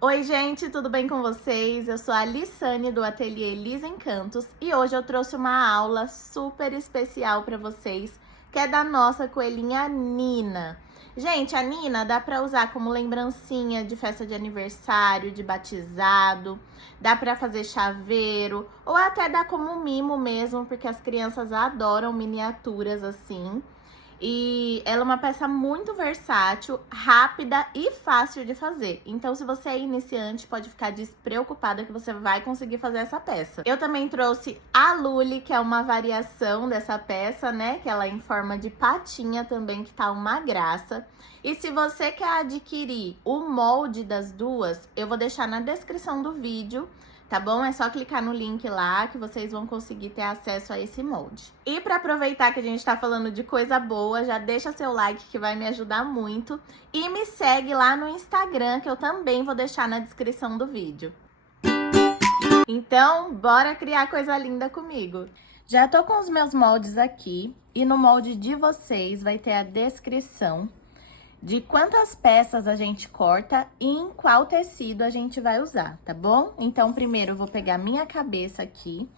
Oi, gente, tudo bem com vocês? Eu sou a Lissane do Ateliê Lis Encantos e hoje eu trouxe uma aula super especial para vocês, que é da nossa coelhinha Nina. Gente, a Nina dá para usar como lembrancinha de festa de aniversário, de batizado, dá para fazer chaveiro ou até dá como mimo mesmo, porque as crianças adoram miniaturas assim. E ela é uma peça muito versátil, rápida e fácil de fazer. Então, se você é iniciante, pode ficar despreocupada que você vai conseguir fazer essa peça. Eu também trouxe a Luli, que é uma variação dessa peça, né? Que ela é em forma de patinha também, que tá uma graça. E se você quer adquirir o molde das duas, eu vou deixar na descrição do vídeo, tá bom? É só clicar no link lá que vocês vão conseguir ter acesso a esse molde. E para aproveitar que a gente tá falando de coisa boa, já deixa seu like que vai me ajudar muito. E me segue lá no Instagram, que eu também vou deixar na descrição do vídeo. Então, bora criar coisa linda comigo. Já tô com os meus moldes aqui e no molde de vocês vai ter a descrição de quantas peças a gente corta e em qual tecido a gente vai usar, tá bom? Então, primeiro eu vou pegar minha cabeça aqui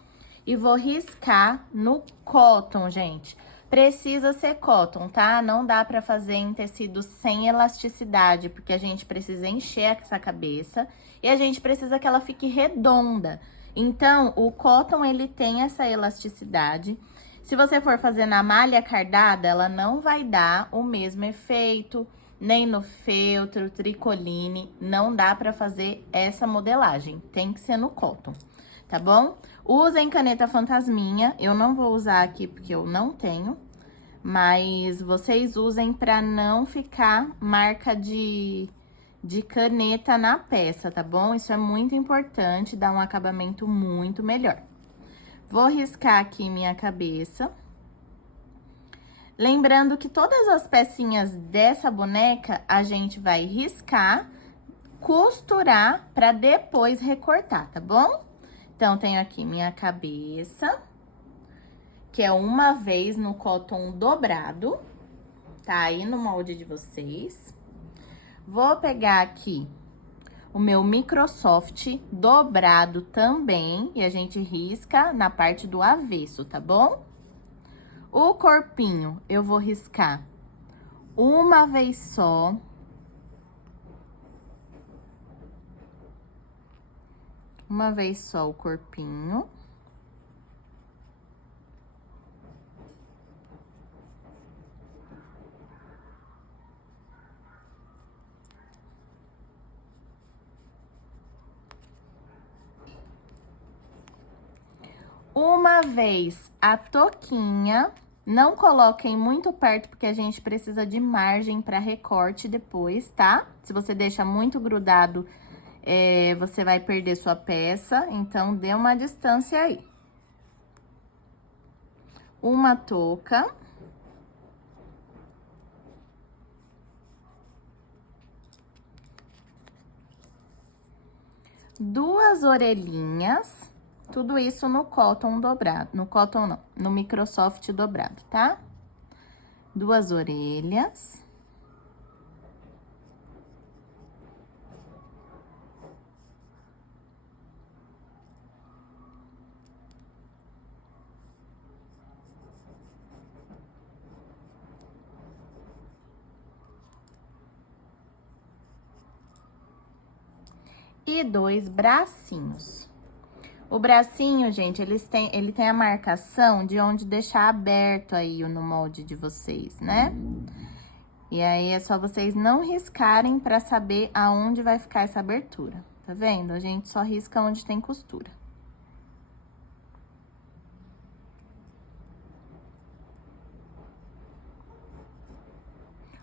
e vou riscar no cotton, gente. Precisa ser cotton, tá? Não dá pra fazer em tecido sem elasticidade, porque a gente precisa encher essa cabeça e a gente precisa que ela fique redonda. Então, o cotton, ele tem essa elasticidade. Se você for fazer na malha cardada, ela não vai dar o mesmo efeito, nem no feltro, tricoline, não dá pra fazer essa modelagem, tem que ser no cotton, tá bom? Usem caneta fantasminha, eu não vou usar aqui porque eu não tenho, mas vocês usem pra não ficar marca de caneta na peça, tá bom? Isso é muito importante, dá um acabamento muito melhor. Vou riscar aqui minha cabeça. Lembrando que todas as pecinhas dessa boneca, a gente vai riscar, costurar, pra depois recortar, tá bom? Então, tenho aqui minha cabeça, que é uma vez no cotton dobrado, tá aí no molde de vocês. Vou pegar aqui o meu Microsoft dobrado também, e a gente risca na parte do avesso, tá bom? O corpinho, eu vou riscar uma vez só. Uma vez só o corpinho. Uma vez a toquinha, não coloquem muito perto, porque a gente precisa de margem para recorte depois, tá? Se você deixa muito grudado, você vai perder sua peça, então dê uma distância aí. Uma touca. Duas orelhinhas. Tudo isso no cotton dobrado, no cotton não, no Microsoft dobrado, tá? Duas orelhas. E dois bracinhos. O bracinho, gente, ele tem a marcação de onde deixar aberto aí no molde de vocês, né? E aí, é só vocês não riscarem pra saber aonde vai ficar essa abertura, tá vendo? A gente só risca onde tem costura.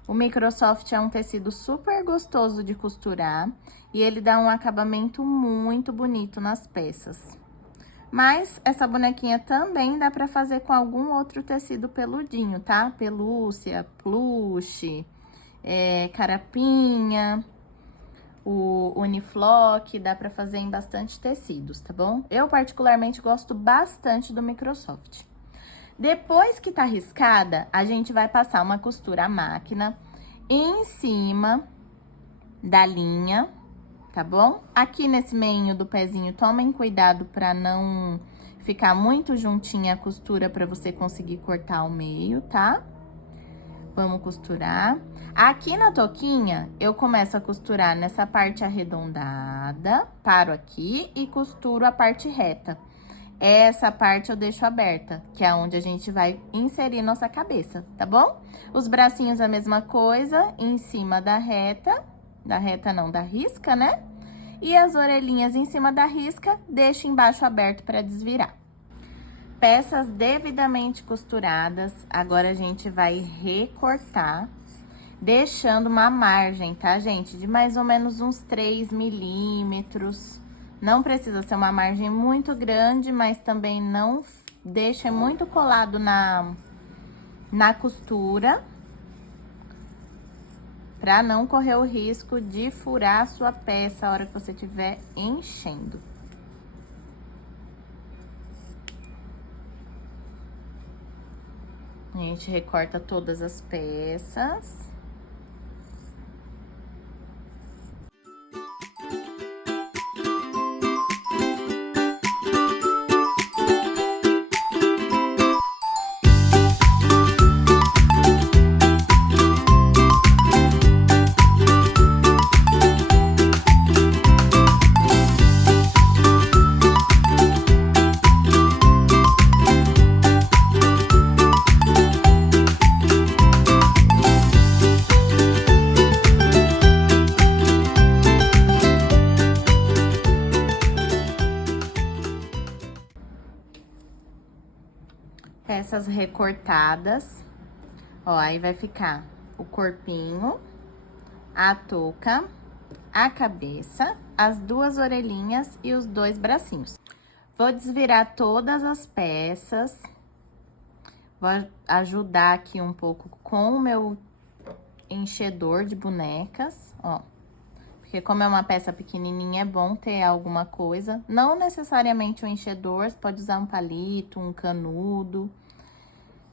O Microsoft é um tecido super gostoso de costurar e ele dá um acabamento muito bonito nas peças. Mas essa bonequinha também dá pra fazer com algum outro tecido peludinho, tá? Pelúcia, plush, carapinha, o Uniflock, dá pra fazer em bastante tecidos, tá bom? Eu particularmente gosto bastante do Microsoft. Depois que tá riscada, a gente vai passar uma costura à máquina em cima da linha, tá bom? Aqui nesse meinho do pezinho, tomem cuidado pra não ficar muito juntinha a costura pra você conseguir cortar o meio, tá? Vamos costurar. Aqui na touquinha, eu começo a costurar nessa parte arredondada, paro aqui e costuro a parte reta. Essa parte eu deixo aberta, que é onde a gente vai inserir nossa cabeça, tá bom? Os bracinhos a mesma coisa, em cima da reta não, da risca, né? E as orelhinhas em cima da risca, deixo embaixo aberto para desvirar. Peças devidamente costuradas, agora a gente vai recortar, deixando uma margem, tá, gente? De mais ou menos uns 3 milímetros. Não precisa ser uma margem muito grande, mas também não deixa muito colado na costura, pra não correr o risco de furar a sua peça a hora que você estiver enchendo. A gente recorta todas as peças. Peças recortadas, ó, aí vai ficar o corpinho, a touca, a cabeça, as duas orelhinhas e os 2 bracinhos. Vou desvirar todas as peças, vou ajudar aqui um pouco com o meu enchedor de bonecas, ó. Porque como é uma peça pequenininha, é bom ter alguma coisa. Não necessariamente um enchedor, você pode usar um palito, um canudo.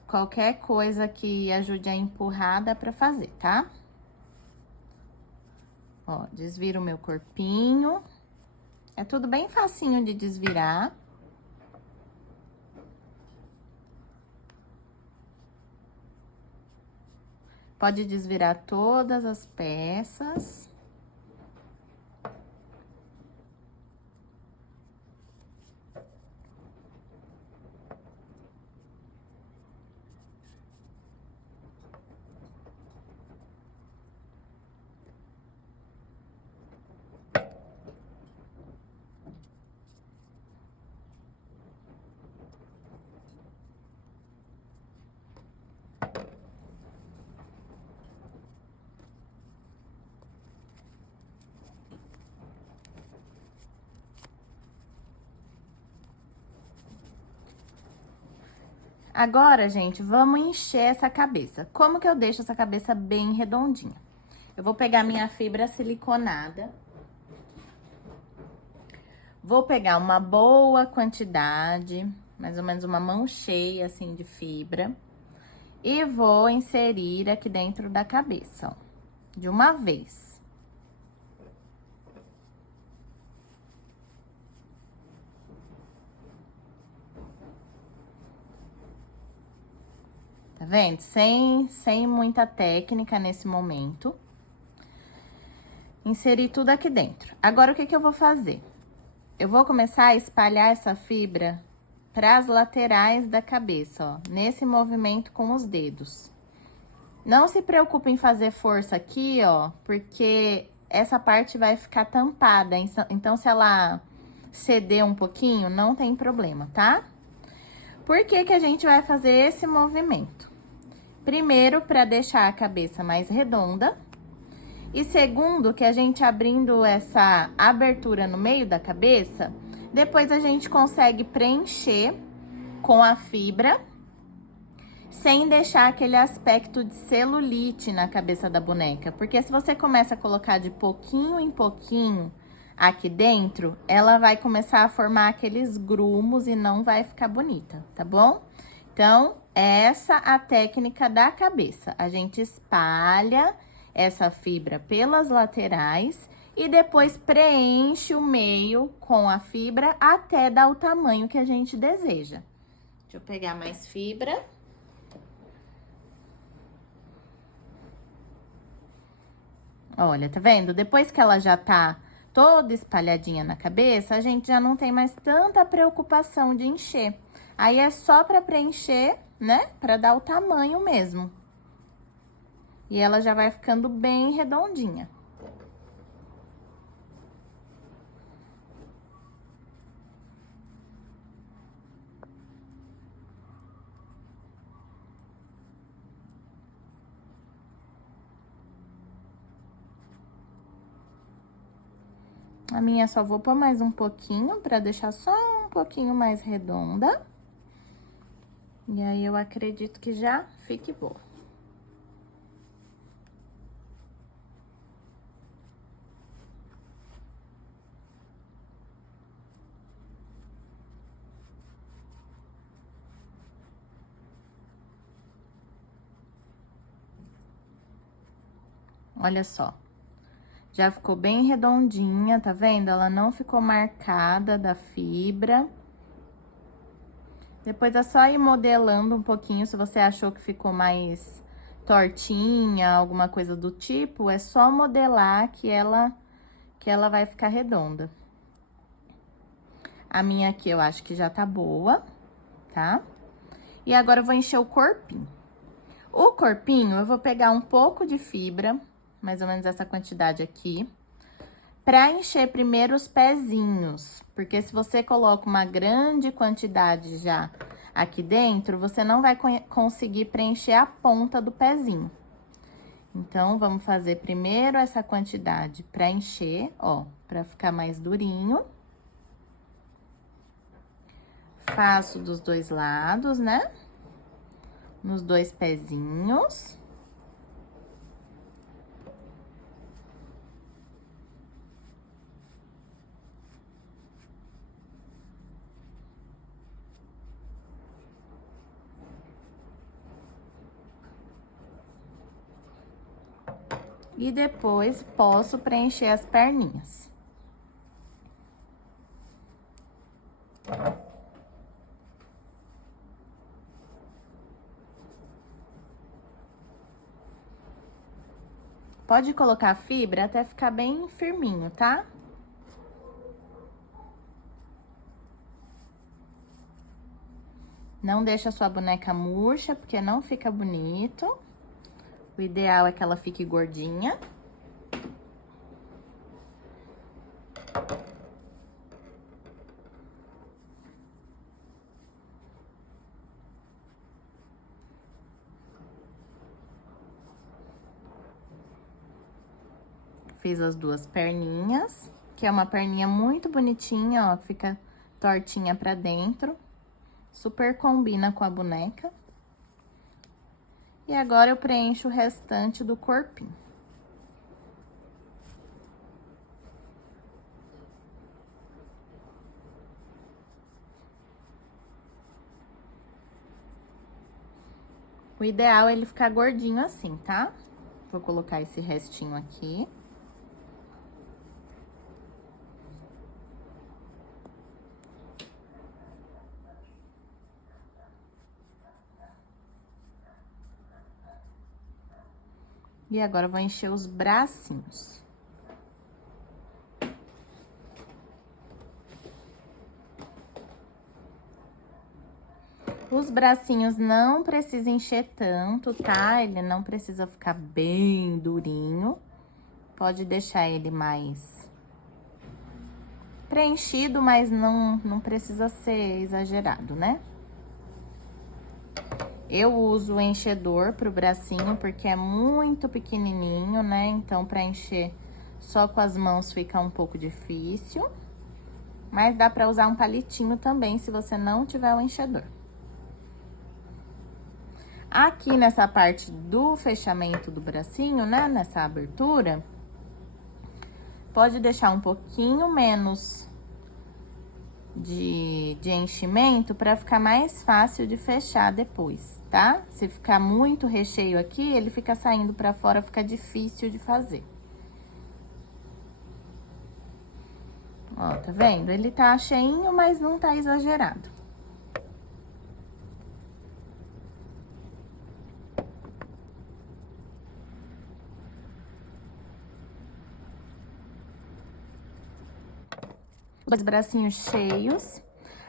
Qualquer coisa que ajude a empurrar, dá pra fazer, tá? Ó, desviro o meu corpinho. É tudo bem facinho de desvirar. Pode desvirar todas as peças. Agora, gente, vamos encher essa cabeça. Como que eu deixo essa cabeça bem redondinha? Eu vou pegar minha fibra siliconada. Vou pegar uma boa quantidade, mais ou menos uma mão cheia, assim, de fibra. E vou inserir aqui dentro da cabeça, ó, de uma vez. Tá vendo? Sem muita técnica nesse momento. Inseri tudo aqui dentro. Agora, o que que eu vou fazer? Eu vou começar a espalhar essa fibra para as laterais da cabeça, ó. Nesse movimento com os dedos. Não se preocupe em fazer força aqui, ó, porque essa parte vai ficar tampada. Então, se ela ceder um pouquinho, não tem problema, tá? Por que que a gente vai fazer esse movimento? Primeiro, para deixar a cabeça mais redonda. E segundo, que a gente abrindo essa abertura no meio da cabeça, depois a gente consegue preencher com a fibra, sem deixar aquele aspecto de celulite na cabeça da boneca. Porque se você começa a colocar de pouquinho em pouquinho aqui dentro, ela vai começar a formar aqueles grumos e não vai ficar bonita, tá bom? Então, essa é a técnica da cabeça. A gente espalha essa fibra pelas laterais E depois preenche o meio com a fibra até dar o tamanho que a gente deseja. Deixa eu pegar mais fibra. Olha, tá vendo? Depois que ela já tá toda espalhadinha na cabeça, a gente já não tem mais tanta preocupação de encher. Aí é só pra preencher, né? Pra dar o tamanho mesmo. E ela já vai ficando bem redondinha. A minha só vou pôr mais um pouquinho pra deixar só um pouquinho mais redonda. E aí, eu acredito que já fique boa. Olha só. Já ficou bem redondinha, tá vendo? Ela não ficou marcada da fibra. Depois é só ir modelando um pouquinho, se você achou que ficou mais tortinha, alguma coisa do tipo, é só modelar que ela vai ficar redonda. A minha aqui eu acho que já tá boa, tá? E agora eu vou encher o corpinho. O corpinho, eu vou pegar um pouco de fibra, mais ou menos essa quantidade aqui, pra encher primeiro os pezinhos, porque se você coloca uma grande quantidade já aqui dentro, você não vai conseguir preencher a ponta do pezinho. Então, vamos fazer primeiro essa quantidade pra encher, ó, pra ficar mais durinho. Faço dos dois lados, né? Nos dois pezinhos. E depois, posso preencher as perninhas. Pode colocar a fibra até ficar bem firminho, tá? Não deixa a sua boneca murcha, porque não fica bonito. O ideal é que ela fique gordinha. Fiz as duas perninhas, que é uma perninha muito bonitinha, ó, que fica tortinha pra dentro. Super combina com a boneca. E agora eu preencho o restante do corpinho. O ideal é ele ficar gordinho assim, tá? Vou colocar esse restinho aqui. E agora eu vou encher os bracinhos. Os bracinhos não precisa encher tanto, tá? Ele não precisa ficar bem durinho. Pode deixar ele mais preenchido, mas não precisa ser exagerado, né? Eu uso o enchedor pro bracinho, porque é muito pequenininho, né? Então, pra encher só com as mãos fica um pouco difícil. Mas dá pra usar um palitinho também, se você não tiver o enchedor. Aqui nessa parte do fechamento do bracinho, né? Nessa abertura, pode deixar um pouquinho menos de enchimento pra ficar mais fácil de fechar depois, tá? Se ficar muito recheio aqui, ele fica saindo pra fora, fica difícil de fazer. Ó, tá vendo? Ele tá cheinho, mas não tá exagerado. Os bracinhos cheios.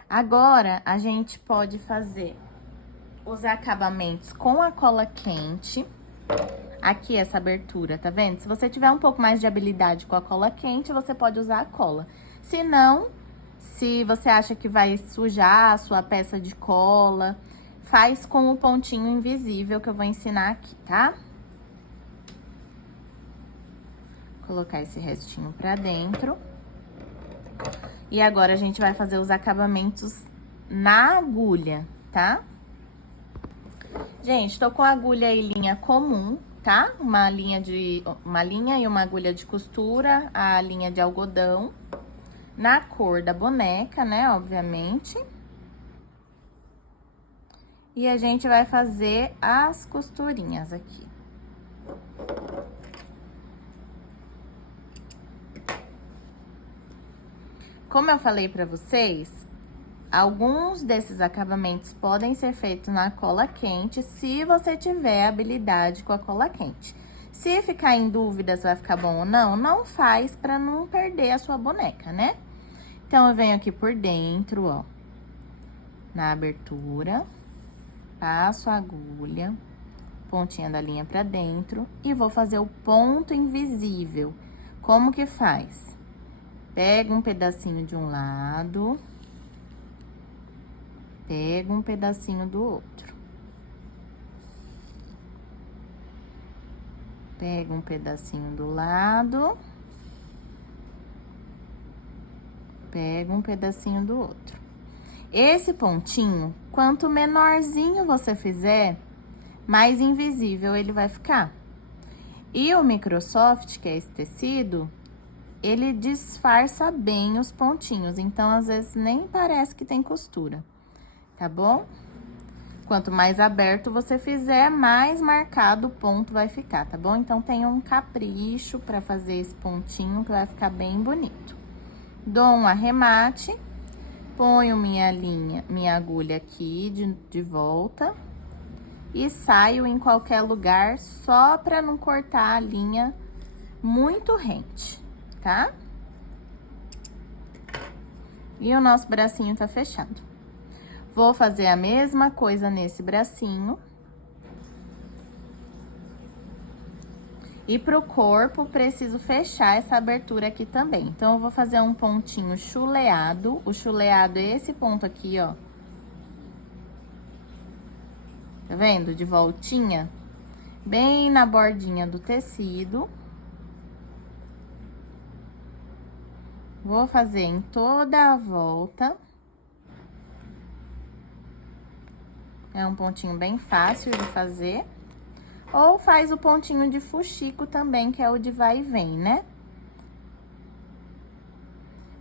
Agora, a gente pode fazer os acabamentos com a cola quente. Aqui, essa abertura, tá vendo? Se você tiver um pouco mais de habilidade com a cola quente, você pode usar a cola. Se não, se você acha que vai sujar a sua peça de cola, faz com o pontinho invisível que eu vou ensinar aqui, tá? Vou colocar esse restinho pra dentro. E agora, a gente vai fazer os acabamentos na agulha, tá? Gente, tô com a agulha e linha comum, tá? Uma linha e uma agulha de costura, a linha de algodão, na cor da boneca, né, obviamente. E a gente vai fazer as costurinhas aqui. Como eu falei pra vocês, alguns desses acabamentos podem ser feitos na cola quente, se você tiver habilidade com a cola quente. Se ficar em dúvida se vai ficar bom ou não, não faz pra não perder a sua boneca, né? Então, eu venho aqui por dentro, ó, na abertura, passo a agulha, pontinha da linha pra dentro e vou fazer o ponto invisível. Como que faz? Pega um pedacinho de um lado, pega um pedacinho do outro. Pega um pedacinho do lado, pega um pedacinho do outro. Esse pontinho, quanto menorzinho você fizer, mais invisível ele vai ficar. E o Microsoft, que é esse tecido, ele disfarça bem os pontinhos, então às vezes nem parece que tem costura, tá bom? Quanto mais aberto você fizer, mais marcado o ponto vai ficar, tá bom? Então, tenha um capricho pra fazer esse pontinho, que vai ficar bem bonito. Dou um arremate, ponho minha agulha aqui de volta e saio em qualquer lugar, só pra não cortar a linha muito rente, tá? E o nosso bracinho tá fechado. Vou fazer a mesma coisa nesse bracinho. E pro corpo, preciso fechar essa abertura aqui também. Então, eu vou fazer um pontinho chuleado. O chuleado é esse ponto aqui, ó. Tá vendo? De voltinha. Bem na bordinha do tecido. Vou fazer em toda a volta. É um pontinho bem fácil de fazer. Ou faz o pontinho de fuxico também, que é o de vai e vem, né?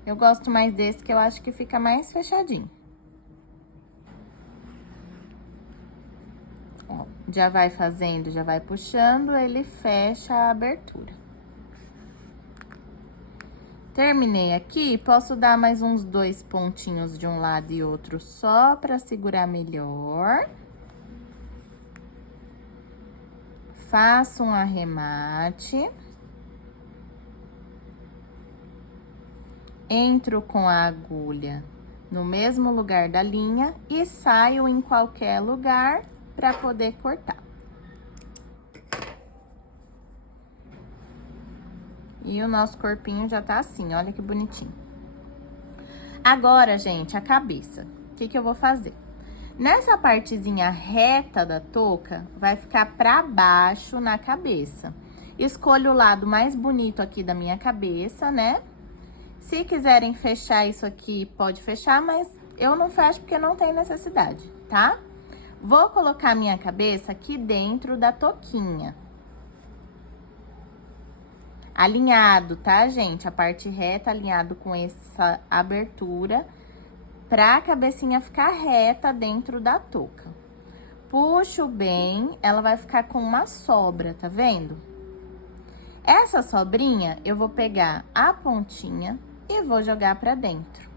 Eu gosto mais desse, que eu acho que fica mais fechadinho. Ó, já vai fazendo, já vai puxando, ele fecha a abertura. Terminei aqui, posso dar mais uns 2 pontinhos de um lado e outro só pra segurar melhor. Faço um arremate. Entro com a agulha no mesmo lugar da linha e saio em qualquer lugar pra poder cortar. E o nosso corpinho já tá assim, olha que bonitinho. Agora, gente, a cabeça. O que que eu vou fazer? Nessa partezinha reta da touca, vai ficar pra baixo na cabeça. Escolho o lado mais bonito aqui da minha cabeça, né? Se quiserem fechar isso aqui, pode fechar, mas eu não fecho porque não tem necessidade, tá? Vou colocar minha cabeça aqui dentro da touquinha. Alinhado, tá, gente? A parte reta alinhado com essa abertura, pra cabecinha ficar reta dentro da touca. Puxo bem, ela vai ficar com uma sobra, tá vendo? Essa sobrinha, eu vou pegar a pontinha e vou jogar pra dentro,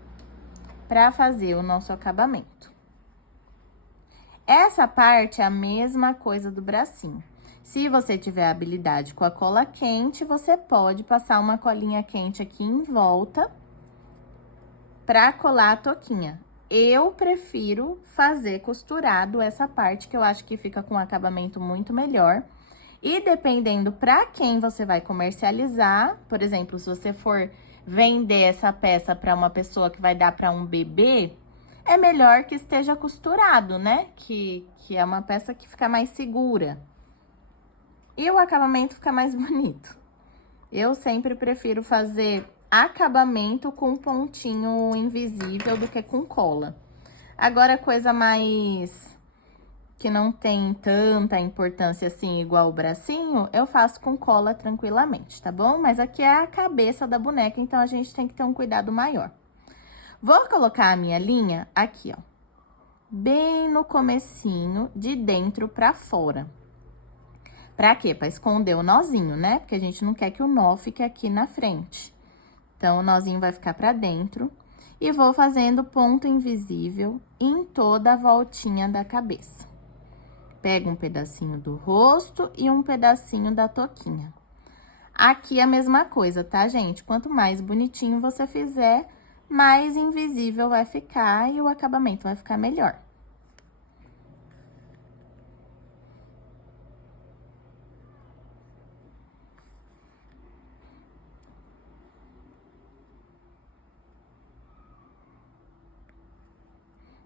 pra fazer o nosso acabamento. Essa parte é a mesma coisa do bracinho. Se você tiver habilidade com a cola quente, você pode passar uma colinha quente aqui em volta pra colar a touquinha. Eu prefiro fazer costurado essa parte, que eu acho que fica com um acabamento muito melhor. E dependendo pra quem você vai comercializar, por exemplo, se você for vender essa peça pra uma pessoa que vai dar pra um bebê, é melhor que esteja costurado, né? Que é uma peça que fica mais segura. E o acabamento fica mais bonito. Eu sempre prefiro fazer acabamento com pontinho invisível do que com cola. Agora, coisa mais que não tem tanta importância assim, igual o bracinho, eu faço com cola tranquilamente, tá bom? Mas aqui é a cabeça da boneca, então a gente tem que ter um cuidado maior. Vou colocar a minha linha aqui, ó, bem no comecinho, de dentro pra fora. Pra quê? Pra esconder o nozinho, né? Porque a gente não quer que o nó fique aqui na frente. Então, o nozinho vai ficar pra dentro. E vou fazendo ponto invisível em toda a voltinha da cabeça. Pego um pedacinho do rosto e um pedacinho da touquinha. Aqui a mesma coisa, tá, gente? Quanto mais bonitinho você fizer, mais invisível vai ficar e o acabamento vai ficar melhor.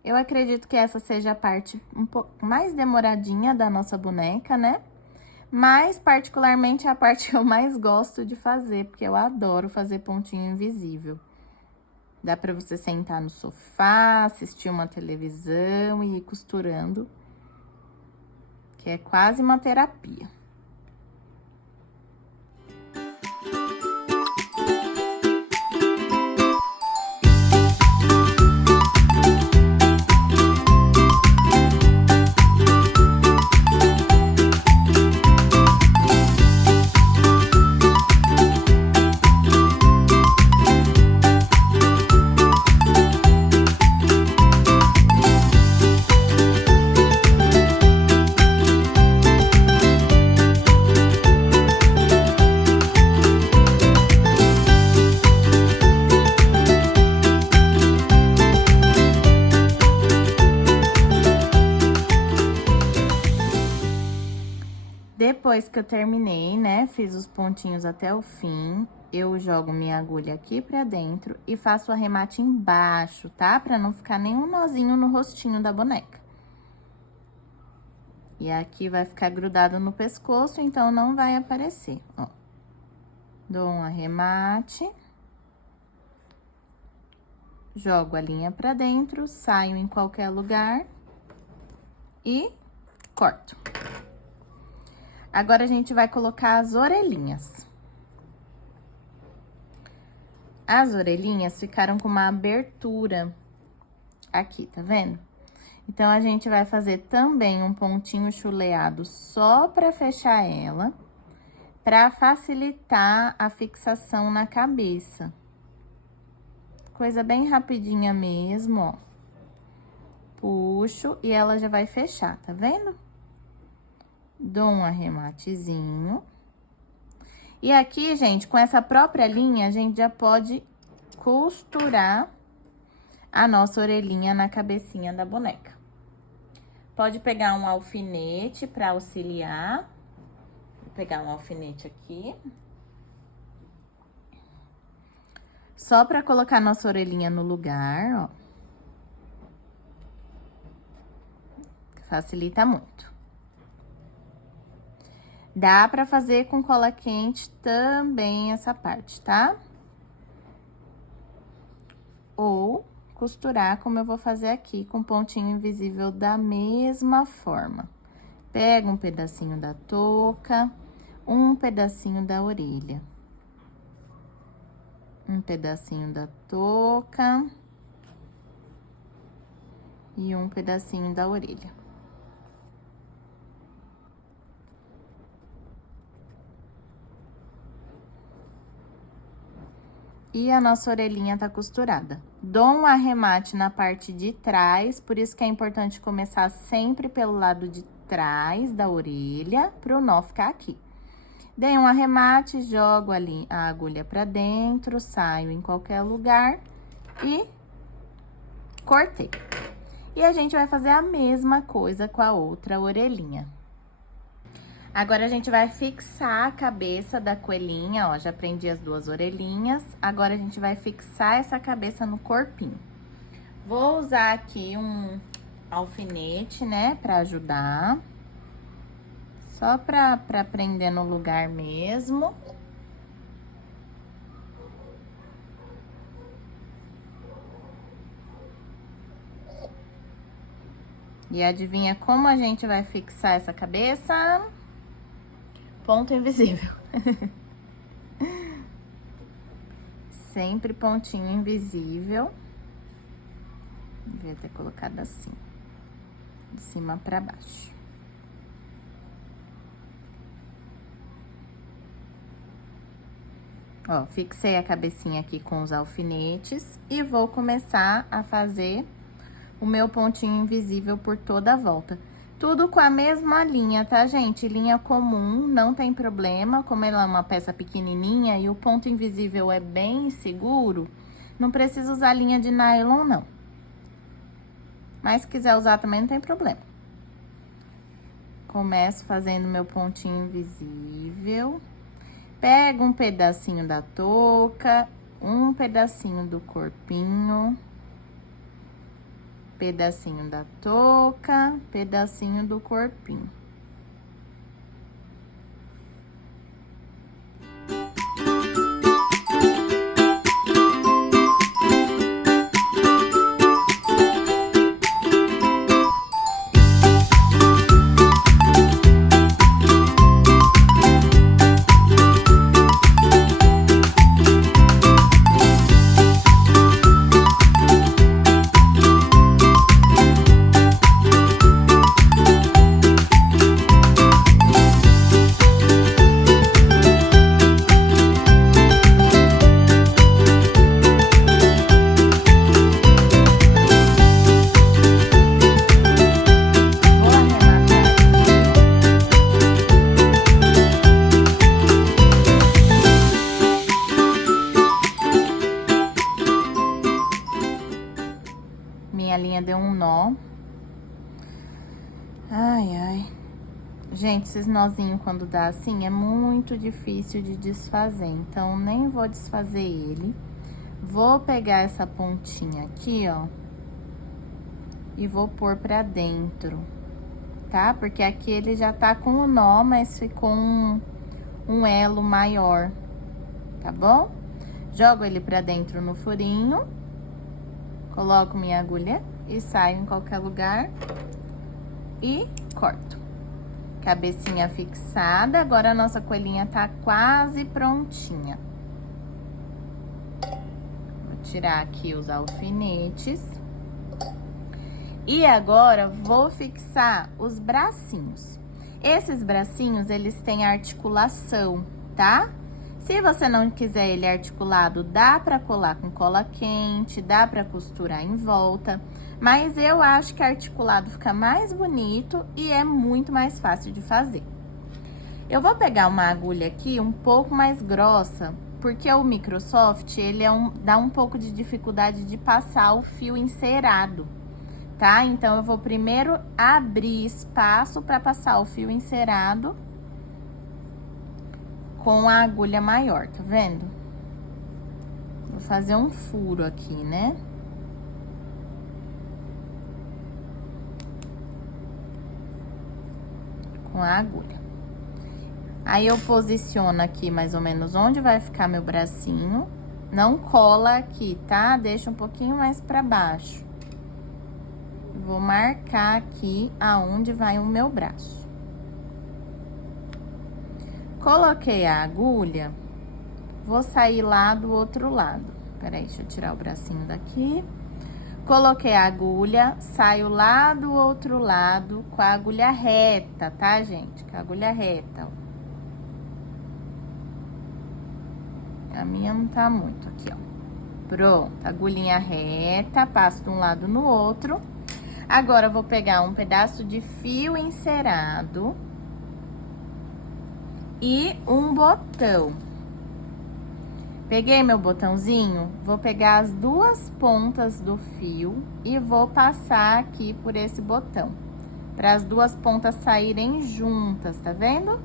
Eu acredito que essa seja a parte um pouco mais demoradinha da nossa boneca, né? Mas, particularmente, é a parte que eu mais gosto de fazer, porque eu adoro fazer pontinho invisível. Dá pra você sentar no sofá, assistir uma televisão e ir costurando, que é quase uma terapia. Depois que eu terminei, né, fiz os pontinhos até o fim, eu jogo minha agulha aqui pra dentro e faço o arremate embaixo, tá? Pra não ficar nenhum nozinho no rostinho da boneca. E aqui vai ficar grudado no pescoço, então não vai aparecer, ó. Dou um arremate. Jogo a linha pra dentro, saio em qualquer lugar e corto. Agora, a gente vai colocar as orelhinhas. As orelhinhas ficaram com uma abertura aqui, tá vendo? Então, a gente vai fazer também um pontinho chuleado só pra fechar ela, pra facilitar a fixação na cabeça. Coisa bem rapidinha mesmo, ó. Puxo e ela já vai fechar, tá vendo? Dou um arrematezinho. E aqui, gente, com essa própria linha, a gente já pode costurar a nossa orelhinha na cabecinha da boneca. Pode pegar um alfinete pra auxiliar. Vou pegar um alfinete aqui. Só pra colocar nossa orelhinha no lugar, ó. Facilita muito. Dá pra fazer com cola quente também essa parte, tá? Ou costurar como eu vou fazer aqui, com pontinho invisível da mesma forma. Pega um pedacinho da touca, um pedacinho da orelha. Um pedacinho da touca e um pedacinho da orelha. e a nossa orelhinha tá costurada. Dou um arremate na parte de trás, por isso que é importante começar sempre pelo lado de trás da orelha, pro nó ficar aqui. Dei um arremate, jogo ali a agulha pra dentro, saio em qualquer lugar e cortei. E a gente vai fazer a mesma coisa com a outra orelhinha. Agora, a gente vai fixar a cabeça da coelhinha, ó, já prendi as duas orelhinhas. Agora, a gente vai fixar essa cabeça no corpinho. Vou usar aqui um alfinete, né, pra ajudar. Só pra prender no lugar mesmo. E adivinha como a gente vai fixar essa cabeça? Ponto invisível. Sempre pontinho invisível. Devia ter colocado assim, de cima pra baixo. Ó, fixei a cabecinha aqui com os alfinetes e vou começar a fazer o meu pontinho invisível por toda a volta. Tudo com a mesma linha, tá, gente? Linha comum, não tem problema, como ela é uma peça pequenininha e o ponto invisível é bem seguro, não precisa usar linha de nylon, não. Mas se quiser usar também, não tem problema. Começo fazendo meu pontinho invisível. Pego um pedacinho da touca, um pedacinho do corpinho, pedacinho da touca, pedacinho do corpinho. Minha linha deu um nó. Ai, ai. Gente, esses nozinhos quando dá assim é muito difícil de desfazer, então nem vou desfazer ele. Vou pegar essa pontinha aqui, ó, e vou pôr pra dentro, tá? Porque aqui ele já tá com o nó, mas ficou um elo maior, tá bom? Jogo ele pra dentro no furinho, coloco minha agulha e saio em qualquer lugar e corto. Cabecinha fixada, agora a nossa coelhinha tá quase prontinha. Vou tirar aqui os alfinetes. E agora, vou fixar os bracinhos. Esses bracinhos, eles têm articulação, tá? Se você não quiser ele articulado, dá pra colar com cola quente, dá pra costurar em volta. Mas eu acho que articulado fica mais bonito e é muito mais fácil de fazer. Eu vou pegar uma agulha aqui um pouco mais grossa, porque o Microsoft, ele dá um pouco de dificuldade de passar o fio encerado, tá? Então, eu vou primeiro abrir espaço para passar o fio encerado com a agulha maior, tá vendo? Vou fazer um furo aqui, né? Com a agulha. Aí, eu posiciono aqui mais ou menos onde vai ficar meu bracinho. Não cola aqui, tá? Deixa um pouquinho mais pra baixo. Vou marcar aqui aonde vai o meu braço. Coloquei a agulha, vou sair lá do outro lado. Peraí, deixa eu tirar o bracinho daqui. Coloquei a agulha, saio lá do outro lado com a agulha reta, tá, gente? Com a agulha reta, ó. A minha não tá muito aqui, ó. Pronto, agulhinha reta, passo de um lado no outro. Agora, eu vou pegar um pedaço de fio encerado e um botão. Peguei meu botãozinho, vou pegar as duas pontas do fio e vou passar aqui por esse botão, para as duas pontas saírem juntas, tá vendo?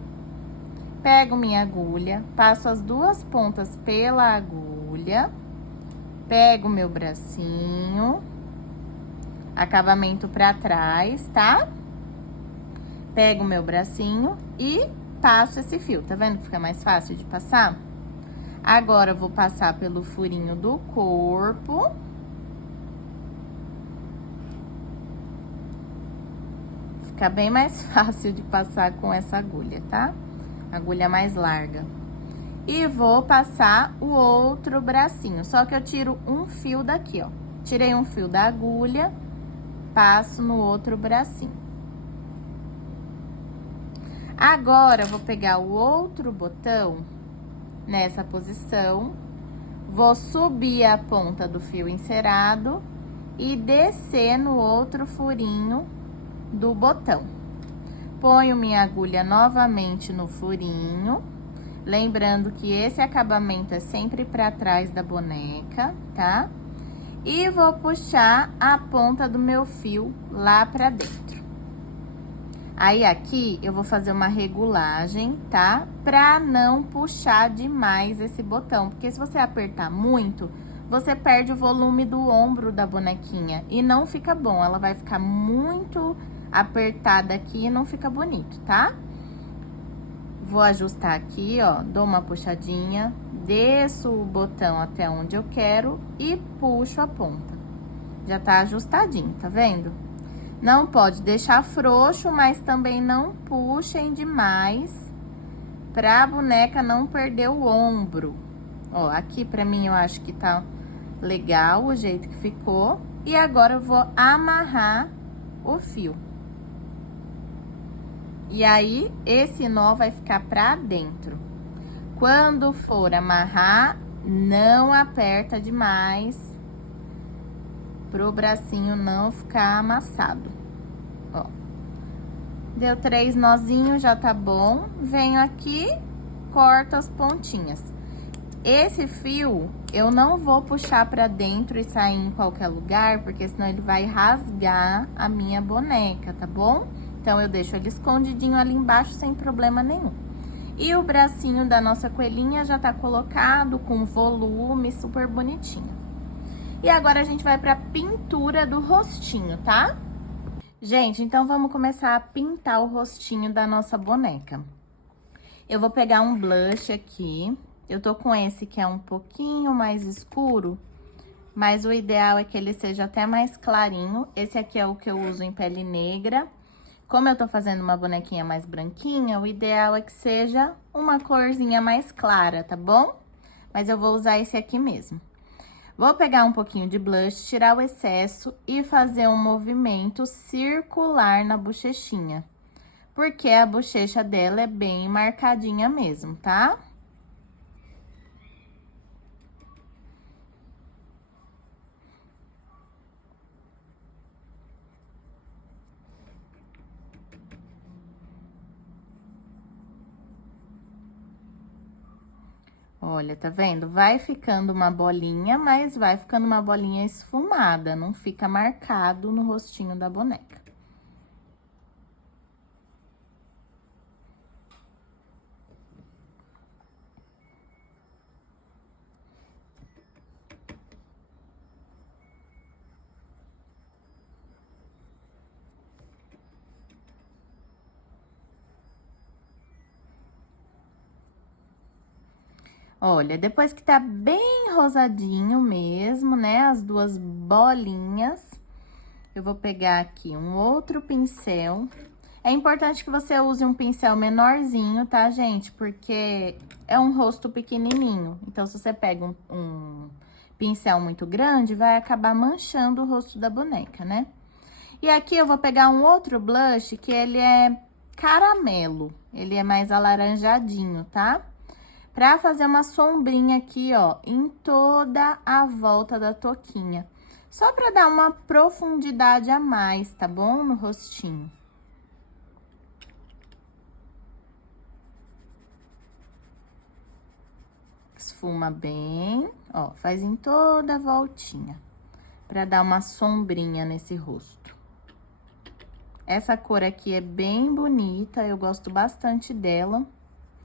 Pego minha agulha, passo as duas pontas pela agulha, pego meu bracinho, acabamento pra trás, tá? Pego meu bracinho e passo esse fio, tá vendo que fica mais fácil de passar? Agora, eu vou passar pelo furinho do corpo. Fica bem mais fácil de passar com essa agulha, tá? Agulha mais larga. E vou passar o outro bracinho, só que eu tiro um fio daqui, ó. Tirei um fio da agulha, passo no outro bracinho. Agora, eu vou pegar o outro botão nessa posição, vou subir a ponta do fio encerado e descer no outro furinho do botão. Ponho minha agulha novamente no furinho, lembrando que esse acabamento é sempre pra trás da boneca, tá? E vou puxar a ponta do meu fio lá pra dentro. Aí, aqui, eu vou fazer uma regulagem, tá? Pra não puxar demais esse botão, porque se você apertar muito, você perde o volume do ombro da bonequinha e não fica bom. Ela vai ficar muito apertada aqui e não fica bonito, tá? Vou ajustar aqui, ó, dou uma puxadinha, desço o botão até onde eu quero e puxo a ponta. Já tá ajustadinho, tá vendo? Não pode deixar frouxo, mas também não puxem demais pra boneca não perder o ombro. Ó, aqui pra mim eu acho que tá legal o jeito que ficou. E agora eu vou amarrar o fio. E aí, esse nó vai ficar pra dentro. Quando for amarrar, não aperta demais, pro bracinho não ficar amassado. Ó. Deu 3 nozinhos, já tá bom. Venho aqui, corto as pontinhas. Esse fio, eu não vou puxar pra dentro e sair em qualquer lugar, porque senão ele vai rasgar a minha boneca, tá bom? Então, eu deixo ele escondidinho ali embaixo, sem problema nenhum. E o bracinho da nossa coelhinha já tá colocado, com volume, super bonitinho. E agora, a gente vai pra pintura do rostinho, tá? Gente, então, vamos começar a pintar o rostinho da nossa boneca. Eu vou pegar um blush aqui. Eu tô com esse que é um pouquinho mais escuro, mas o ideal é que ele seja até mais clarinho. Esse aqui é o que eu uso em pele negra. Como eu tô fazendo uma bonequinha mais branquinha, o ideal é que seja uma corzinha mais clara, tá bom? Mas eu vou usar esse aqui mesmo. Vou pegar um pouquinho de blush, tirar o excesso e fazer um movimento circular na bochechinha. Porque a bochecha dela é bem marcadinha mesmo, tá? Olha, tá vendo? Vai ficando uma bolinha, mas vai ficando uma bolinha esfumada, não fica marcado no rostinho da boneca. Olha, depois que tá bem rosadinho mesmo, né, as duas bolinhas, eu vou pegar aqui um outro pincel. É importante que você use um pincel menorzinho, tá, gente? Porque é um rosto pequenininho. Então, se você pega um pincel muito grande, vai acabar manchando o rosto da boneca, né? E aqui eu vou pegar um outro blush que ele é caramelo. Ele é mais alaranjadinho, tá? pra fazer uma sombrinha aqui, ó, em toda a volta da touquinha. Só pra dar uma profundidade a mais, tá bom? No rostinho. Esfuma bem, ó, faz em toda a voltinha, pra dar uma sombrinha nesse rosto. Essa cor aqui é bem bonita, eu gosto bastante dela,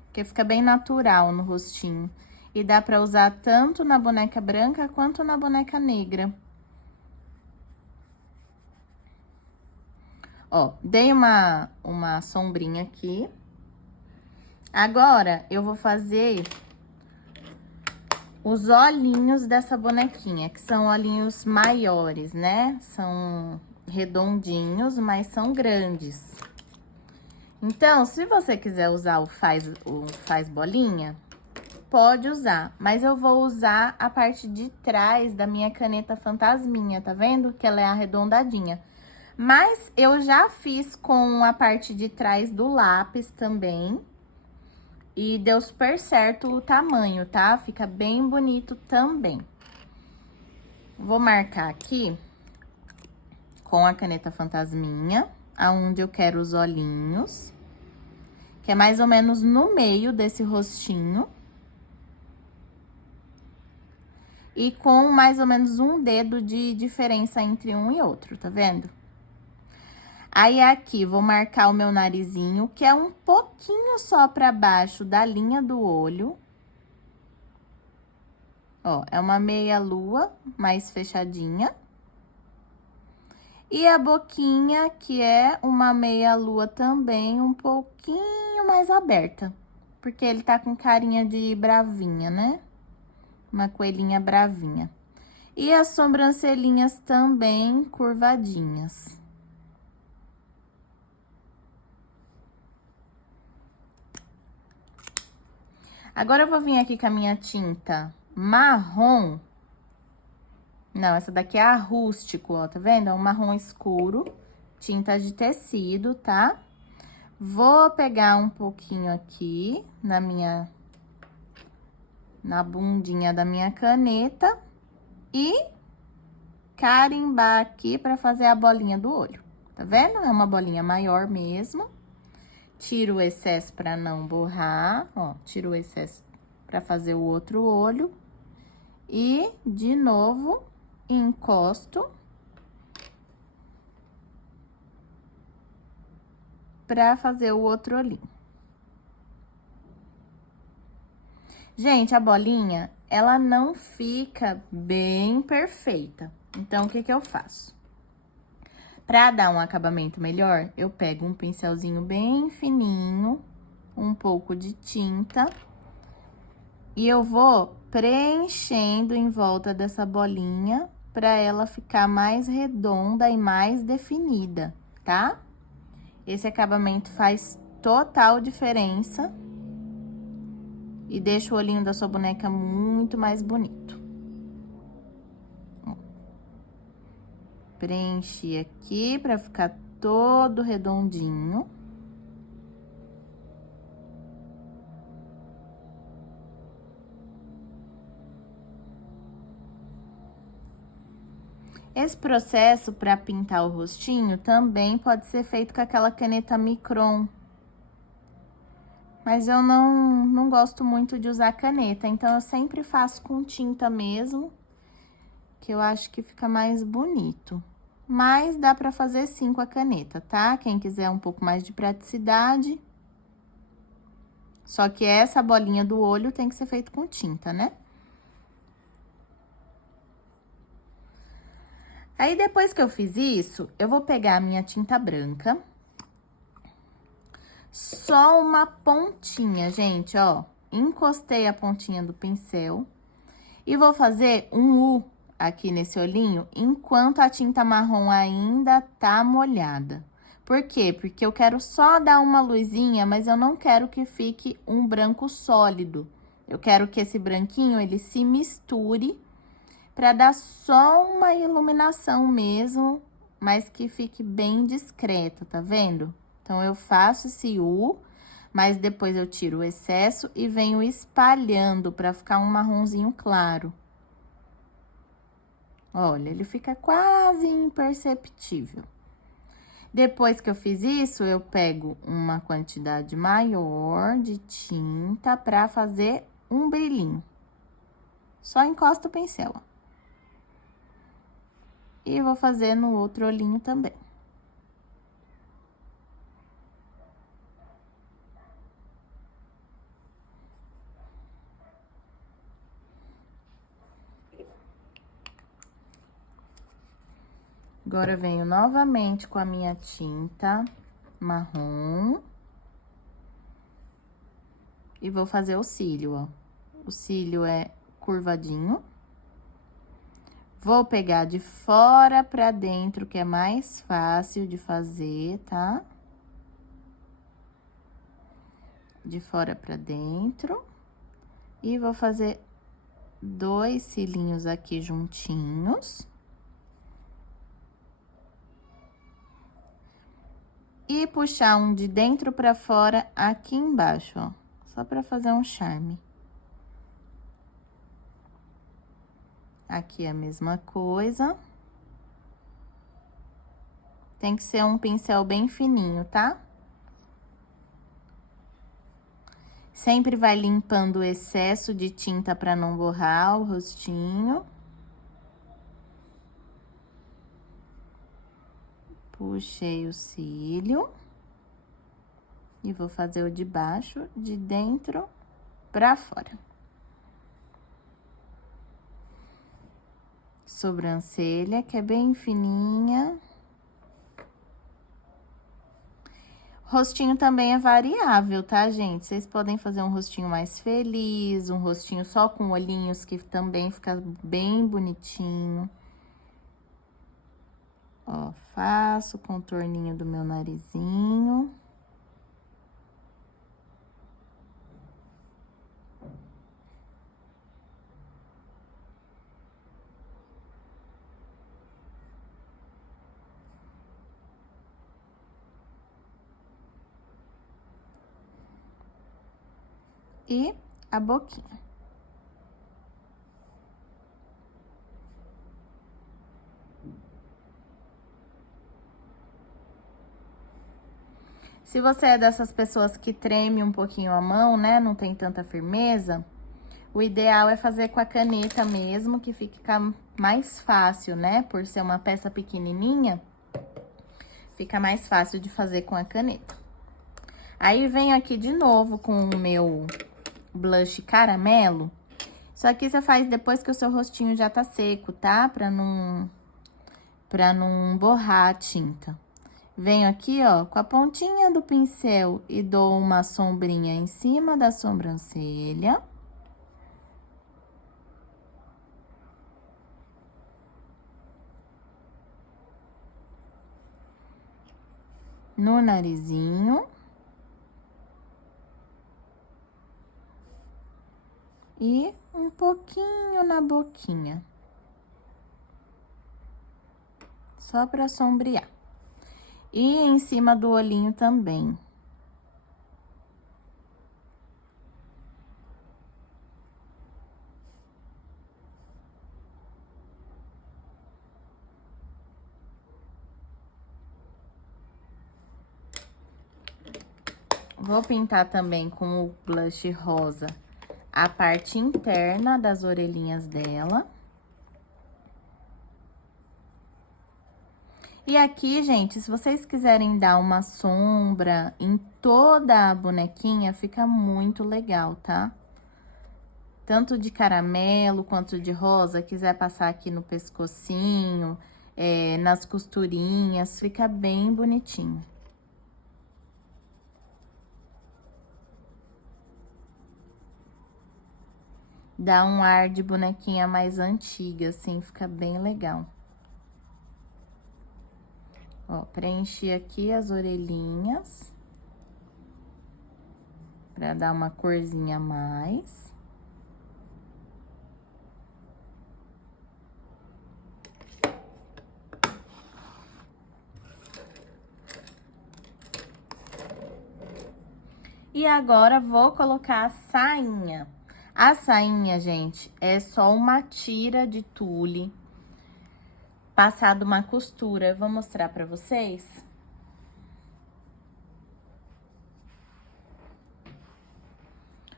porque fica bem natural no rostinho. E dá pra usar tanto na boneca branca quanto na boneca negra. Ó, dei uma sombrinha aqui. Agora, eu vou fazer os olhinhos dessa bonequinha, que são olhinhos maiores, né? São redondinhos, mas são grandes. Então, se você quiser usar o faz bolinha, pode usar. Mas eu vou usar a parte de trás da minha caneta fantasminha, tá vendo? Que ela é arredondadinha. Mas eu já fiz com a parte de trás do lápis também. E deu super certo o tamanho, tá? Fica bem bonito também. Vou marcar aqui com a caneta fantasminha, aonde eu quero os olhinhos, que é mais ou menos no meio desse rostinho. E com mais ou menos um dedo de diferença entre um e outro, tá vendo? Aí, aqui, vou marcar o meu narizinho, que é um pouquinho só pra baixo da linha do olho. Ó, é uma meia-lua mais fechadinha. E a boquinha, que é uma meia-lua também, um pouquinho mais aberta. Porque ele tá com carinha de bravinha, né? Uma coelhinha bravinha. E as sobrancelhinhas também curvadinhas. Agora, eu vou vir aqui com a minha tinta marrom. Não, essa daqui é a rústico, ó, tá vendo? É um marrom escuro, tinta de tecido, tá? Vou pegar um pouquinho aqui na bundinha da minha caneta e carimbar aqui pra fazer a bolinha do olho, tá vendo? É uma bolinha maior mesmo. Tiro o excesso pra não borrar, ó, tiro o excesso pra fazer o outro olho. E, de novo, encosto pra fazer o outro olhinho. Gente, a bolinha, ela não fica bem perfeita. Então, o que que eu faço? Pra dar um acabamento melhor, eu pego um pincelzinho bem fininho, um pouco de tinta, e eu vou preenchendo em volta dessa bolinha pra ela ficar mais redonda e mais definida, tá? Esse acabamento faz total diferença e deixa o olhinho da sua boneca muito mais bonito. Preenchi aqui pra ficar todo redondinho. Esse processo para pintar o rostinho também pode ser feito com aquela caneta Micron. Mas eu não gosto muito de usar caneta, então eu sempre faço com tinta mesmo, que eu acho que fica mais bonito. Mas dá pra fazer sim com a caneta, tá? Quem quiser um pouco mais de praticidade. Só que essa bolinha do olho tem que ser feito com tinta, né? Aí, depois que eu fiz isso, eu vou pegar a minha tinta branca. Só uma pontinha, gente, ó. Encostei a pontinha do pincel. E vou fazer um U aqui nesse olhinho, enquanto a tinta marrom ainda tá molhada. Por quê? Porque eu quero só dar uma luzinha, mas eu não quero que fique um branco sólido. Eu quero que esse branquinho, ele se misture pra dar só uma iluminação mesmo, mas que fique bem discreta, tá vendo? Então, eu faço esse U, Mas depois eu tiro o excesso e venho espalhando pra ficar um marronzinho claro. Olha, ele fica quase imperceptível. Depois que eu fiz isso, eu pego uma quantidade maior de tinta pra fazer um brilhinho. Só encosta o pincel, ó. E vou fazer no outro olhinho também. Agora, eu venho novamente com a minha tinta marrom. E vou fazer o cílio, ó. O cílio é curvadinho. Vou pegar de fora pra dentro, que é mais fácil de fazer, tá? De fora pra dentro. E vou fazer 2 cílinhos aqui juntinhos. E puxar um de dentro pra fora aqui embaixo, ó. Só pra fazer um charme. Aqui é a mesma coisa. Tem que ser um pincel bem fininho, tá? Sempre vai limpando o excesso de tinta pra não borrar o rostinho. Puxei o cílio. E vou fazer o de baixo, de dentro pra fora. Sobrancelha, que é bem fininha. Rostinho também é variável, tá, gente? Vocês podem fazer um rostinho mais feliz, um rostinho só com olhinhos, que também fica bem bonitinho. Ó, faço o contorninho do meu narizinho. E a boquinha. Se você é dessas pessoas que treme um pouquinho a mão, né, não tem tanta firmeza, o ideal é fazer com a caneta mesmo, que fica mais fácil, né? Por ser uma peça pequenininha, fica mais fácil de fazer com a caneta. Aí, venho aqui de novo com o meu blush caramelo. Isso aqui você faz depois que o seu rostinho já tá seco, tá? Pra não borrar a tinta. Venho aqui, ó, com a pontinha do pincel e dou uma sombrinha em cima da sobrancelha. No narizinho. E um pouquinho na boquinha. Só pra sombrear. E em cima do olhinho também. Vou pintar também com o blush rosa a parte interna das orelhinhas dela. E aqui, gente, se vocês quiserem dar uma sombra em toda a bonequinha, fica muito legal, tá? Tanto de caramelo quanto de rosa, quiser passar aqui no pescocinho, nas costurinhas, fica bem bonitinho. Dá um ar de bonequinha mais antiga, assim, fica bem legal. Ó, preenchi aqui as orelhinhas. Pra dar uma corzinha a mais. E agora, vou colocar a sainha. A sainha, gente, é só uma tira de tule, passado uma costura. Eu vou mostrar pra vocês.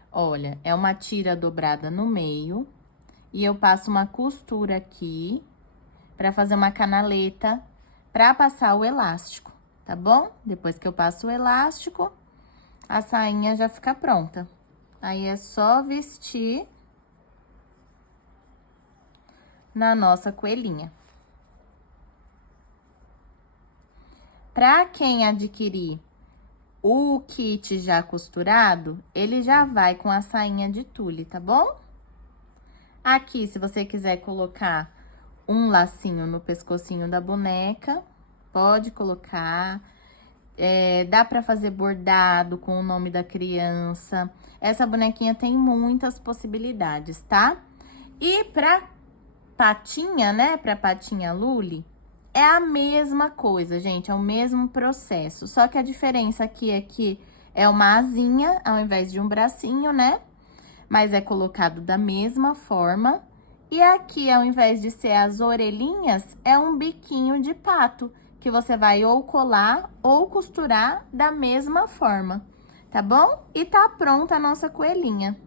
Olha, é uma tira dobrada no meio. E eu passo uma costura aqui, pra fazer uma canaleta, pra passar o elástico, tá bom? Depois que eu passo o elástico, a sainha já fica pronta. Aí, é só vestir na nossa coelhinha. Pra quem adquirir o kit já costurado, ele já vai com a sainha de tule, tá bom? Aqui, se você quiser colocar um lacinho no pescocinho da boneca, pode colocar. Dá pra fazer bordado com o nome da criança. Essa bonequinha tem muitas possibilidades, tá? E pra patinha, né? Pra patinha Luli, é a mesma coisa, gente. É o mesmo processo. Só que a diferença aqui é que é uma asinha ao invés de um bracinho, né? Mas é colocado da mesma forma. E aqui, ao invés de ser as orelhinhas, é um biquinho de pato, que você vai ou colar ou costurar da mesma forma, tá bom? E tá pronta a nossa coelhinha.